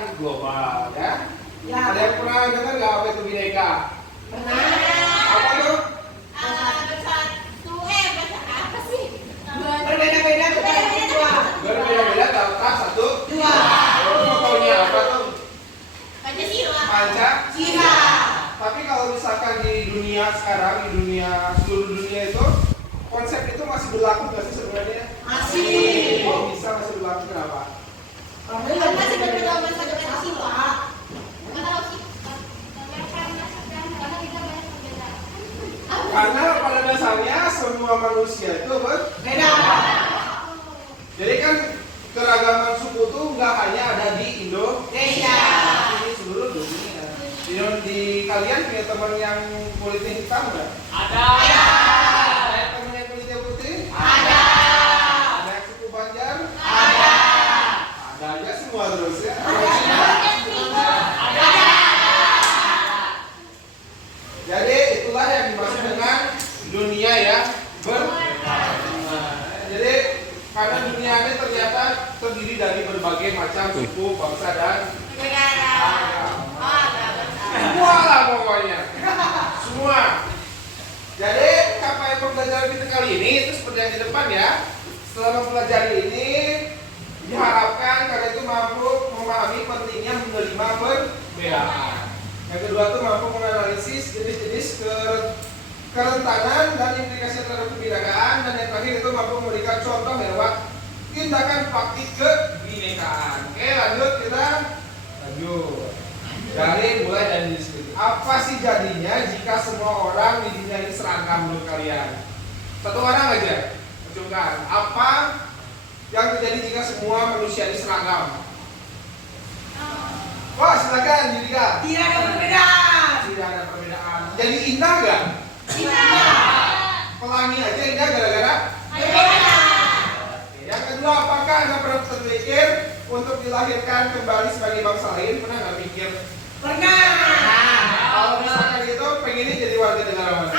pemerintahan global, ya. Ya. Ada yang pernah dengar nggak apa itu bineka? Pernah. Apa tuh? Bersatu, apa sih? Berbeda-beda tetapi dua. Berbeda-beda tetap satu. Dua. Motonya apa tuh? Pancasila. Pancasila. Tapi kalau misalkan di dunia sekarang, di dunia seluruh dunia itu konsep itu masih berlaku nggak sih sebenarnya? Masih. Kok bisa masih berlaku, kenapa? Kan masih berpedoman pada Pancasila. Nggak tahu sih. Karena kita banyak perbedaan. Karena pada dasarnya semua manusia itu Beda. jadi kan keragaman suku tuh nggak hanya ada di Indonesia, tapi di seluruh dunia. Di kalian punya teman yang kulitnya hitam nggak? Ada. Ada teman yang kulitnya putih? Ada. Ada yang suku Banjar? Ada. Ada aja semua terus ya. Jadi itulah yang dimaksud dengan dunia yang jadi karena dunia ini ternyata terdiri dari berbagai macam suku, bangsa dan semua lah pokoknya. Semua. Jadi capaian pembelajaran kita kali ini itu seperti yang di depan ya. Setelah mempelajari ini diharapkan kalian itu mampu memahami pentingnya menerima perbedaan. Yang kedua itu mampu menganalisis jenis-jenis kerentanan dan implikasi terhadap kebinekaan, dan yang terakhir itu mampu memberikan contoh lewat tindakan praktik kebinekaan. Oke, lanjut kita. Lanjut. Mulai dari sini. Apa sih jadinya jika semua orang di dunia ini seragam menurut kalian? Satu orang aja. Acungkan. Apa yang terjadi jika semua manusia ini seragam? Wah, silakan Judika. Tidak ada perbedaan. Tidak ada perbedaan. Jadi indah gak? Indah. Pelangi aja indah gara-gara Perbedaan. yang kedua, apakah Anda pernah terpikir untuk dilahirkan kembali sebagai bangsa lain? Pernah nggak pikir? Pernah. Kalau misalkan gitu, pengennya jadi warga negara mana?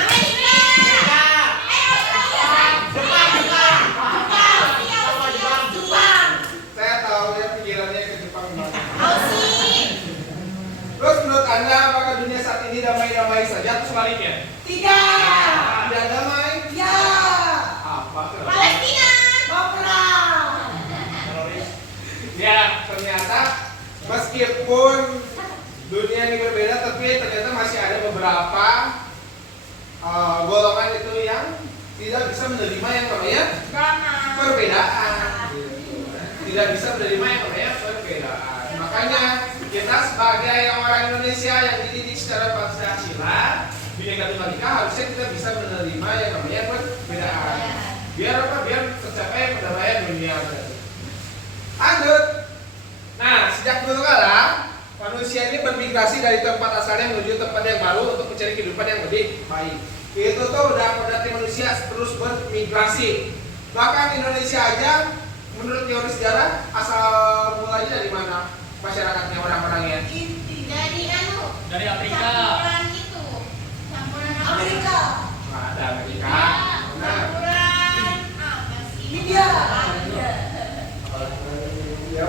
Saya tahu ya pikirannya ke Jepang banget. Terus menurut Anda, apakah dunia saat ini damai-damai saja atau sebaliknya? Tidak. Tidak damai? Ya. Apa? Mau perang. Ya, ternyata meskipun dunia ini berbeda, tapi ternyata masih ada beberapa golongan itu yang tidak bisa menerima yang namanya perbedaan. Tidak bisa menerima yang namanya perbedaan. Makanya kita sebagai orang Indonesia yang dididik secara Pancasila, Bhinneka Tunggal Ika, harusnya kita bisa menerima yang namanya perbedaan. Biar apa? Biar tercapai perdamaian dunia. Lanjut. Nah, sejak dulu kala manusia ini bermigrasi dari tempat asalnya menuju tempat yang baru untuk mencari kehidupan yang lebih baik. Itu tuh udah kodratnya manusia terus bermigrasi. Bahkan Indonesia aja menurut teori sejarah asal mulanya dari mana masyarakatnya, orang-orangnya? Dari Afrika. Amerika. Nah, ada Amerika. Nah, India. ya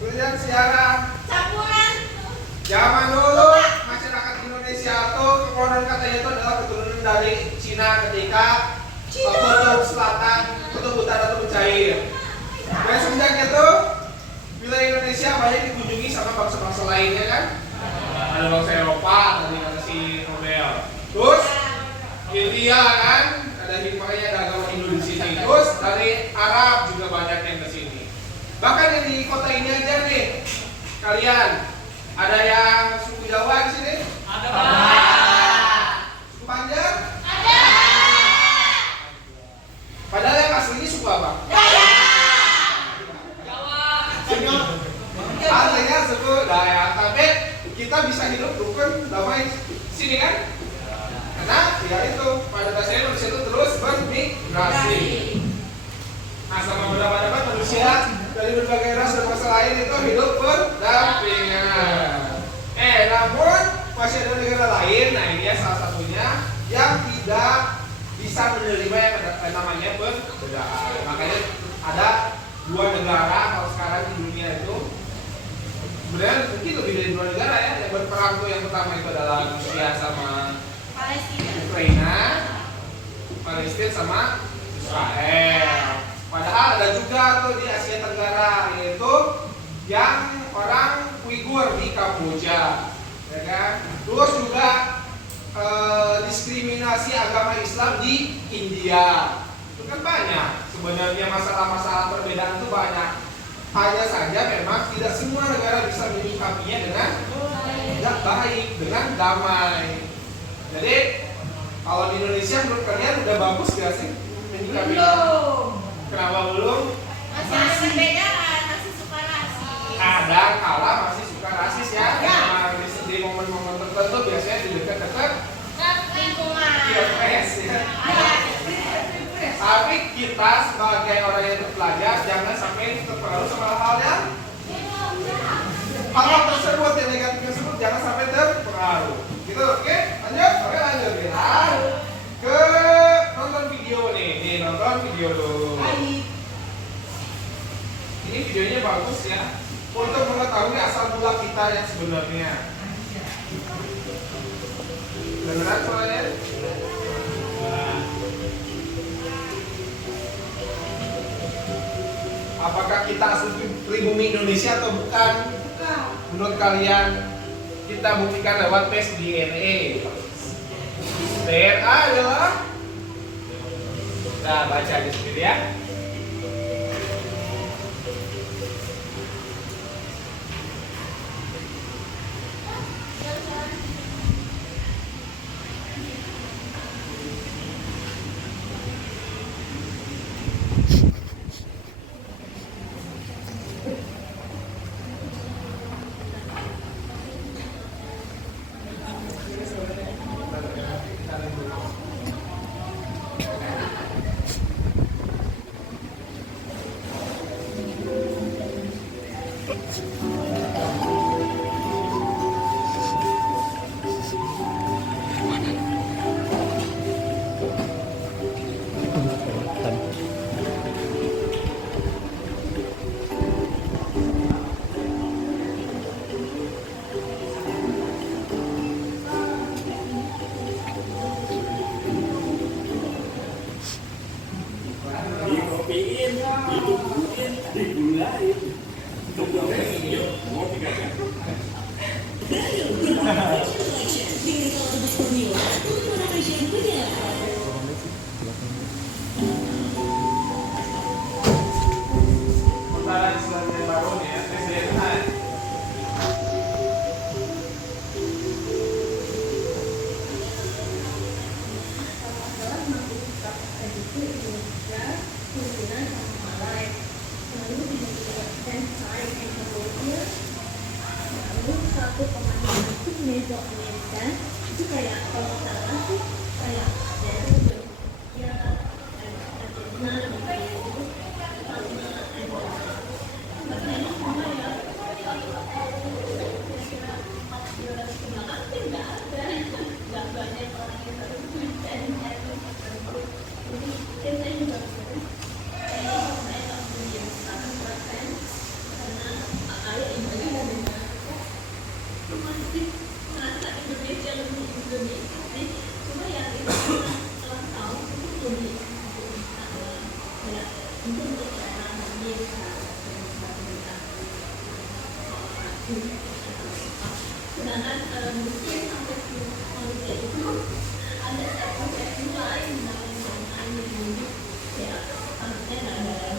kerjaan sejarah. Zaman dulu masyarakat Indonesia tuh konon katanya itu adalah keturunan dari Cina ketika kutub selatan, kutub utara itu mencair. Dan semenjak itu wilayah Indonesia banyak dikunjungi sama bangsa-bangsa lainnya kan. Ada bangsa Eropa, tadi kata si Nobel. Terus India kan, ada makanya ada agama Hindu di sini. Terus dari Arab juga banyak yang ke sini. Bahkan yang di kota ini aja nih, kalian ada yang suku Jawa di sini? Ada. Suku Banjar? Padahal yang aslinya suku apa? Jawa. Aslinya suku Dayak, tapi kita bisa hidup rukun damai di sini kan? Karena ya itu pada dasarnya manusia itu terus bermigrasi. Nah, sama berdapat manusia dari berbagai ras dan bangsa lain itu hidup berdampingan. Namun masih ada negara lain, nah ini ya salah satunya yang tidak bisa menerima yang namanya perbedaan. Makanya ada dua negara kalau sekarang di dunia itu lebih dari 2 negara ya yang berperang tuh. Yang pertama itu adalah Rusia sama Palestina. Ukraina, Palestina sama Israel. Padahal ada juga tuh di Asia Tenggara, yaitu yang orang Uighur di Kamboja, ya kan? Terus juga diskriminasi agama Islam di India. Itu kan banyak. Sebenarnya masalah-masalah perbedaan itu banyak. Hanya saja memang tidak semua negara bisa menyikapinya dengan baik, dengan damai. Jadi kalau di Indonesia menurut kalian udah bagus gak sih menyikapinya? Belum. Kenapa belum? Masih ada perbedaan, masih suka rasis. Kadang kala masih suka rasis ya. Ya. Nah, di momen-momen tertentu biasanya di dekat-dekat Lingkungan. pilpres ya. Tapi kita sebagai orang yang berpelajar jangan sampai terpengaruh sama hal-hal yang hal tersebut, yang negatif tersebut jangan sampai terpengaruh. Gitu, oke? Lanjut, oke lanjut ya. Ke nonton video nih, nonton video dulu. Baik. Ini videonya bagus ya, untuk mengetahui asal mula kita yang sebenarnya. Beneran soalnya? Apakah kita asli pribumi Indonesia atau bukan? Bukan. Menurut kalian kita buktikan lewat tes DNA. DNA adalah, nah baca di sini ya. Dikopiin, ditungguin, digulain. Sementara Selandia Baru nih ya, tes DNA. Itu kayak kalau nggak salah sih kayak ya nah lebih kayak gitu nggak banyak orang yang sedangkan mungkin sampai manusia itu ada persepsi lain dalam penggunaan ini ya harusnya nggak ada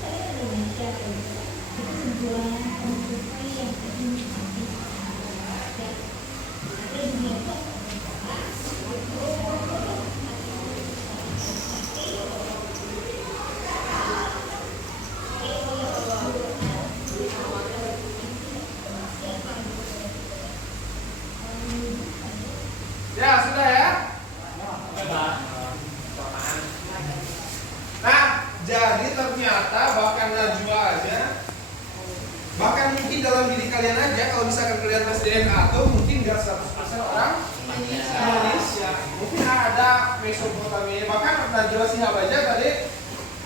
saya Indonesia itu sebuah konsumsi yang ada dunia Ya sudah ya. Nah, jadi ternyata bahkan Najwa aja, bahkan mungkin dalam diri kalian aja, kalau misalkan kalian tes DNA atau mungkin nggak 100% orang Indonesia, mungkin ada Mesopotamia, bahkan Najwa Shihab aja tadi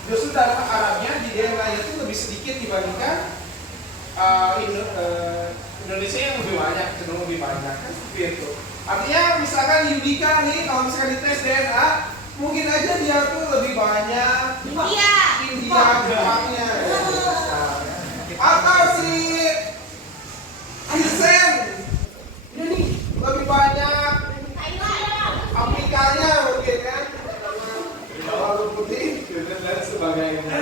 justru darah Arabnya di DNA itu lebih sedikit dibandingkan Indonesia yang lebih banyak, cenderung lebih banyak kan seperti itu. Artinya misalkan Yudika nih kalau misalkan dites DNA, mungkin aja dia tuh lebih banyak India. Jepangnya. Atau si Vincent ini lebih banyak Afrikanya mungkin kan, kalau putih dan sebagainya.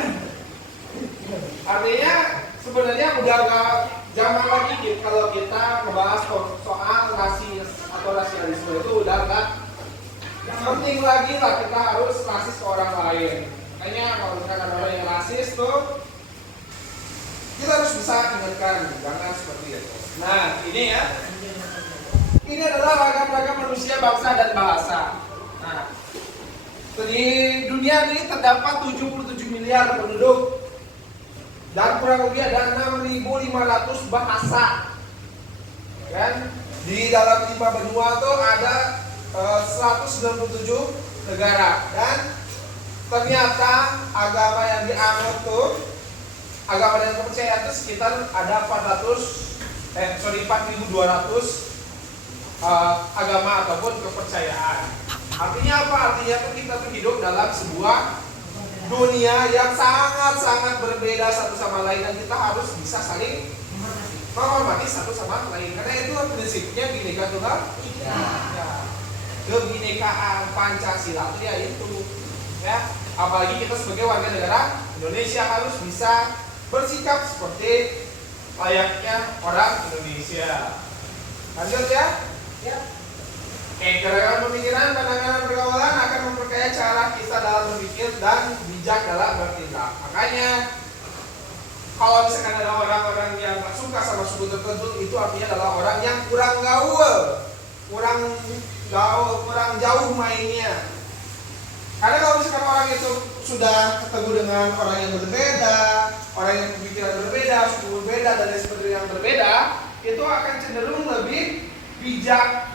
Artinya sebenarnya udah nggak zaman lagi gitu, kalau kita ngebahas soal rasis atau rasialisme itu udah nggak penting lagi lah kita harus rasis ke orang lain. Makanya kalau misalkan ada orang yang rasis tuh kita harus bisa ingatkan jangan seperti itu. Nah ini ya, ini adalah ragam-ragam manusia, bangsa dan bahasa. Nah di dunia ini terdapat 77 miliar penduduk dan kurang lebih ada 6.500 bahasa. Kan? Di dalam 5 benua tuh ada 197 negara dan ternyata agama yang dianut tuh, agama dan kepercayaan itu sekitar ada 4.200 agama ataupun kepercayaan. Artinya apa? Artinya tuh kita tuh hidup dalam sebuah dunia yang sangat-sangat berbeda satu sama lain dan kita harus bisa saling menghormati satu sama lain karena itu prinsipnya Bhinneka Tunggal Ika. Ya. Kebinekaan Pancasila itu ya itu ya, apalagi kita sebagai warga negara Indonesia harus bisa bersikap seperti layaknya orang Indonesia. Lanjut ya. Ya. Keragaman pemikiran, pandangan, pergaulan akan memperkaya cara kita dalam berpikir dan bijak dalam bertindak. Makanya kalau misalkan ada orang-orang yang tak suka sama suku tertentu, itu artinya adalah orang yang kurang gaul, kurang jauh mainnya. Karena kalau misalkan orang itu sudah ketemu dengan orang yang berbeda, orang yang pemikiran berbeda, suku berbeda dan lain sebagainya yang berbeda, itu akan cenderung lebih bijak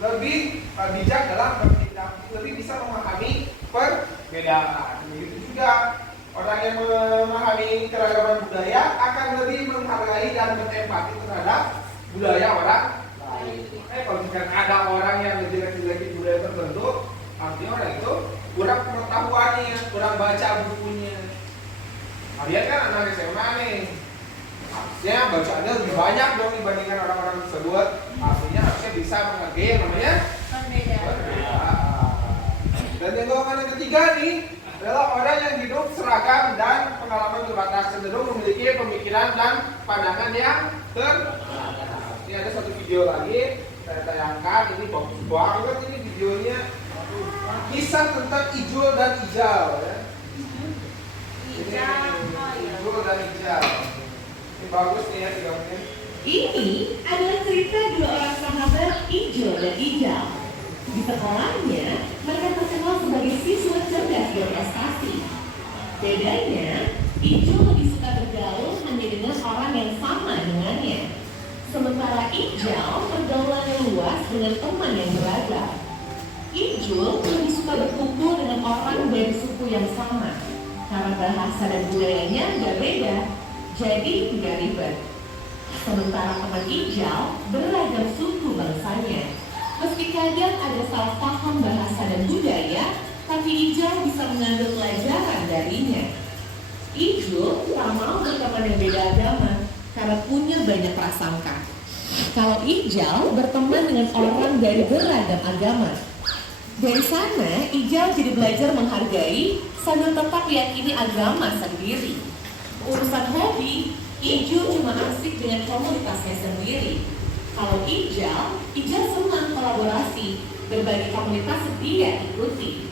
dalam bertindak, lebih bisa memahami perbedaan. Begitu juga orang yang memahami keragaman budaya akan lebih menghargai dan berempati terhadap budaya orang lain. Kalau misalkan ada orang yang menjelek-jelekin budaya tertentu, artinya orang itu kurang pengetahuannya, kurang baca bukunya. Kalian kan anak SMA nih, artinya bacaannya lebih banyak dong dibandingkan orang-orang tersebut. Artinya harusnya bisa menghargai yang namanya perbedaan. Dan yang golongan yang ketiga nih adalah orang yang hidup seragam dan pengalaman terbatas, cenderung memiliki pemikiran dan pandangan yang terbatas. Ini ada satu video lagi saya tayangkan, ini bagus banget ini videonya. Kisah tentang Ijul dan Ijal ya. Ijul dan Ijal. Ini bagus nih ya videonya. Ini adalah cerita dua orang sahabat Ijul dan Ijal. Di sekolahnya, mereka terkenal sebagai siswa cerdas berprestasi. Bedanya, Ijul lebih suka bergaul hanya dengan orang yang sama dengannya. Sementara Ijal pergaulannya luas dengan teman yang beragam. Ijul lebih suka berkumpul dengan orang dari suku yang sama. Karena bahasa dan budayanya berbeda, jadi tidak ribet. Sementara teman Ijal beragam suku bangsanya. Meski kadang ada salah paham bahasa dan budaya, tapi Ijal bisa mengambil pelajaran darinya. Ijul tak mau berteman yang beda agama karena punya banyak prasangka. Kalau Ijal berteman dengan orang dari beragam agama. Dari sana, Ijal jadi belajar menghargai sambil tetap yakini agama sendiri. Urusan hobi, Ijul cuma asik dengan komunitasnya sendiri. Kalau Ijal senang kolaborasi, berbagi komunitas dia ikuti.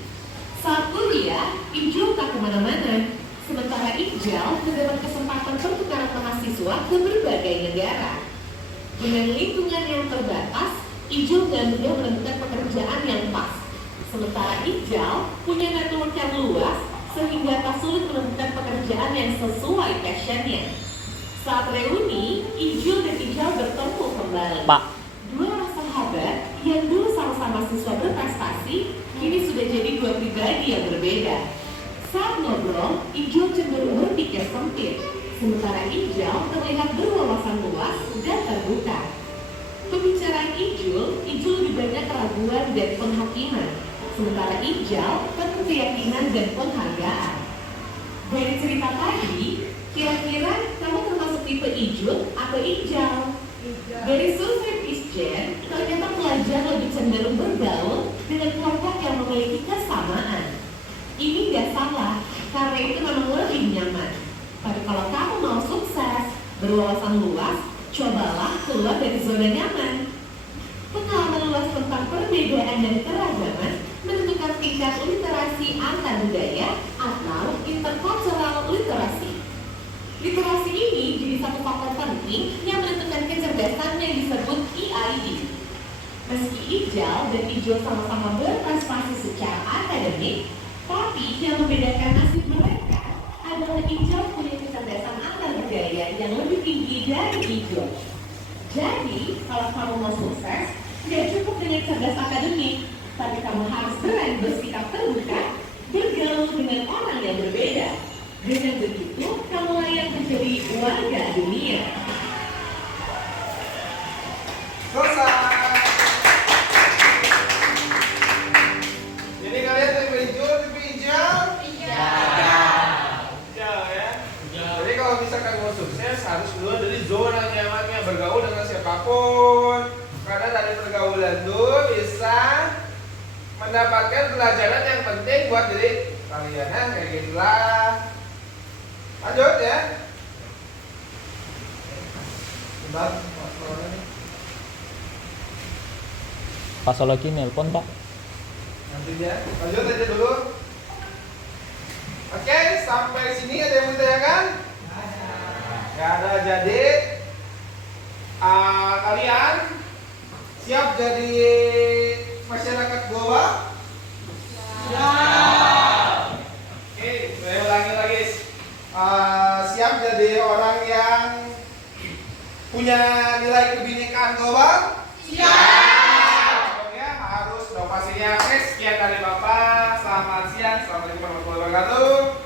Saat kuliah, Ijul tak kemana-mana. Sementara Ijal mendapat kesempatan pertukaran mahasiswa ke berbagai negara. Dengan lingkungan yang terbatas, Ijul dan mudah menemukan pekerjaan yang pas. Sementara Ijal punya network yang luas, sehingga tak sulit menemukan pekerjaan yang sesuai passionnya. Saat reuni, Ijul dan Ijal bertemu kembali. Dua orang sahabat yang dulu sama-sama siswa berprestasi, kini sudah jadi dua pribadi yang berbeda. Saat ngobrol, Ijul cenderung berpikir sempit, sementara hijau terlihat berwawasan luas dan terbuka. Pembicaraan Ijul lebih banyak keraguan dan penghakiman, sementara hijau penuh keyakinan dan penghargaan. Dari cerita tadi, kira-kira kamu termasuk tipe Ijul atau hijau? Dari survei Pisgen, ternyata pelajar lebih cenderung bergaul dengan kelompok yang memiliki kesamaan. Ini nggak salah, karena itu memang lebih nyaman. Tapi kalau kamu mau sukses, berwawasan luas, cobalah keluar dari zona nyaman. Pengalaman luas tentang perbedaan dan keragaman menentukan tingkat literasi antar budaya atau intercultural literasi. Literasi ini jadi satu faktor penting yang menentukan kecerdasan yang disebut EID. Meski hijau dan hijau sama-sama berprestasi secara akademik, tapi yang membedakan nasib mereka adalah hijau punya kecerdasan antar budaya yang lebih tinggi dari hijau. Jadi, kalau kamu mau sukses, tidak cukup dengan cerdas akademik, tapi kamu harus berani bersikap terbuka, bergaul dengan orang yang berbeda. Dengan begitu, kamu layak menjadi warga dunia. Selesai. Jadi kalian tipe hijau, tipe hijau? Hijau ya. Jadi kalau misalkan mau sukses harus keluar dari zona nyamannya, bergaul dengan siapapun. Karena dari pergaulan itu bisa mendapatkan pelajaran yang penting buat diri kalian. Nah, kayak gitulah. Lanjut ya. Bentar, Pak Soloki nelpon Pak. nanti ya. Lanjut aja dulu. Oke, sampai sini ada yang bertanyakan? Gak ada. Jadi kalian siap jadi masyarakat global? Oke, saya ulangi lagi. Siap jadi orang yang punya nilai kebinekaan global? Siap. Ya, harus dong pastinya. Oke, sekian dari Bapak. Selamat siang. Assalamualaikum warahmatullahi wabarakatuh.